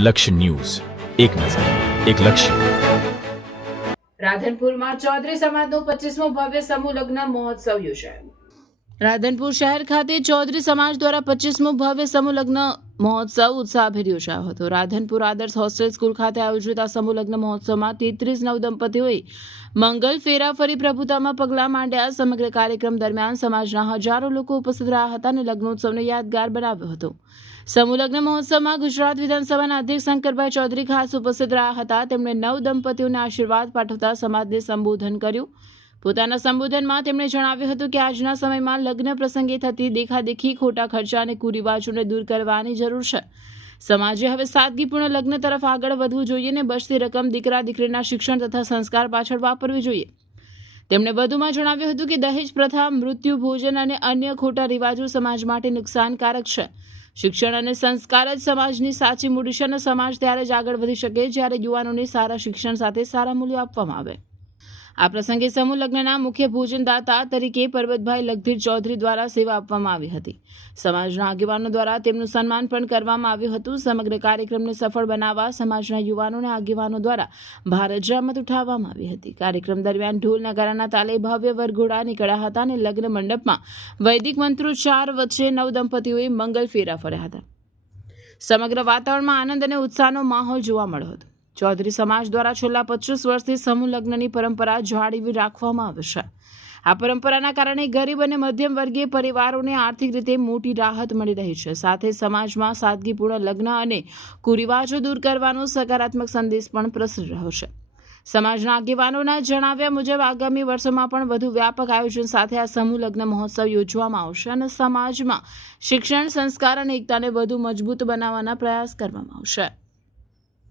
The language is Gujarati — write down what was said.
લક્ષ્ય ન્યૂઝ, એક નજર, એક લક્ષ્ય. રાધનપુરમાં ચૌધરી સમાજનો 25મો ભવ્ય સમૂહ લગ્ન મહોત્સવ યોજાયો. રાધનપુર શહેર ખાતે ચૌધરી સમાજ દ્વારા 25મો ભવ્ય સમૂહ લગ્ન મહોત્સવ ઉત્સાહભેર યોજાયો હતો. રાધનપુર આદર્શ હોસ્ટેલ સ્કૂલ ખાતે આયોજિત આ સમૂહ લગ્ન મહોત્સવમાં 33 નવદંપતીઓએ મંગલ ફેરા ફરી પ્રભુતામાં પગલાં માંડ્યા. સમગ્ર કાર્યક્રમ દરમિયાન સમાજના હજારો લોકો ઉપસ્થિત રહ્યા હતા અને લગ્નોત્સવને યાદગાર બનાવ્યો હતો. સમૂહ લગ્ન મહોત્સવમાં ગુજરાત વિધાનસભાના અધ્યક્ષ શંકરભાઈ ચૌધરી ખાસ ઉપસ્થિત રહ્યા હતા. તેમણે નવ દંપતીઓને આશીર્વાદ પાઠવતા સમાજને સંબોધન કર્યું. પોતાના સંબોધનમાં તેમણે જણાવ્યું હતું કે આજના સમયમાં લગ્ન પ્રસંગે થતી દેખાદેખી, ખોટા ખર્ચા અને કુરિવાજોને દૂર કરવાની જરૂર છે. સમાજે હવે સાદગીપૂર્ણ લગ્ન તરફ આગળ વધવું જોઈએ અને બચતી રકમ દીકરા દીકરીના શિક્ષણ તથા સંસ્કાર પાછળ વાપરવી જોઈએ. તેમણે વધુમાં જણાવ્યું હતું કે દહેજ પ્રથા, મૃત્યુ ભોજન અને અન્ય ખોટા રિવાજો સમાજ માટે નુકસાનકારક છે. શિક્ષણ અને સંસ્કાર જ સમાજની સાચી મૂડી છે અને સમાજ ત્યારે જ આગળ વધી શકે જ્યારે યુવાનોને સારા શિક્ષણ સાથે સારા મૂલ્યો આપવામાં આવે. આ પ્રસંગે સમૂહ લગ્નના મુખ્ય ભોજનદાતા તરીકે પરબતભાઈ લગધીર ચૌધરી દ્વારા સેવા આપવામાં આવી હતી. સમાજના આગેવાનો દ્વારા તેમનું સન્માન પણ કરવામાં આવ્યું હતું. સમગ્ર કાર્યક્રમને સફળ બનાવવા સમાજના યુવાનો અને આગેવાનો દ્વારા ભારત જહેમત ઉઠાવવામાં આવી હતી. કાર્યક્રમ દરમિયાન ઢોલ નગારાના તાલે ભવ્ય વરઘોડા નીકળ્યા હતા અને લગ્ન મંડપમાં વૈદિક મંત્રોચ્ચાર વચ્ચે નવ દંપતીઓએ મંગલ ફેરા ફર્યા હતા. સમગ્ર વાતાવરણમાં આનંદ અને ઉત્સાહનો માહોલ જોવા મળ્યો હતો. ચૌધરી સમાજ દ્વારા છેલ્લા 25 વર્ષથી સમૂહ લગ્નની પરંપરા જાળવી રાખવામાં આવે છે. આ પરંપરાના કારણે ગરીબ અને મધ્યમ વર્ગીય પરિવારોને આર્થિક રીતે મોટી રાહત મળી રહી છે. સાથે સમાજમાં સાદગીપૂર્ણ લગ્ન અને કુરિવાજો દૂર કરવાનો સકારાત્મક સંદેશ પણ પ્રસરી રહ્યો છે. સમાજના આગેવાનોના જણાવ્યા મુજબ આગામી વર્ષોમાં પણ વધુ વ્યાપક આયોજન સાથે આ સમૂહ લગ્ન મહોત્સવ યોજવામાં આવશે અને સમાજમાં શિક્ષણ, સંસ્કાર અને એકતાને વધુ મજબૂત બનાવવાના પ્રયાસ કરવામાં આવશે.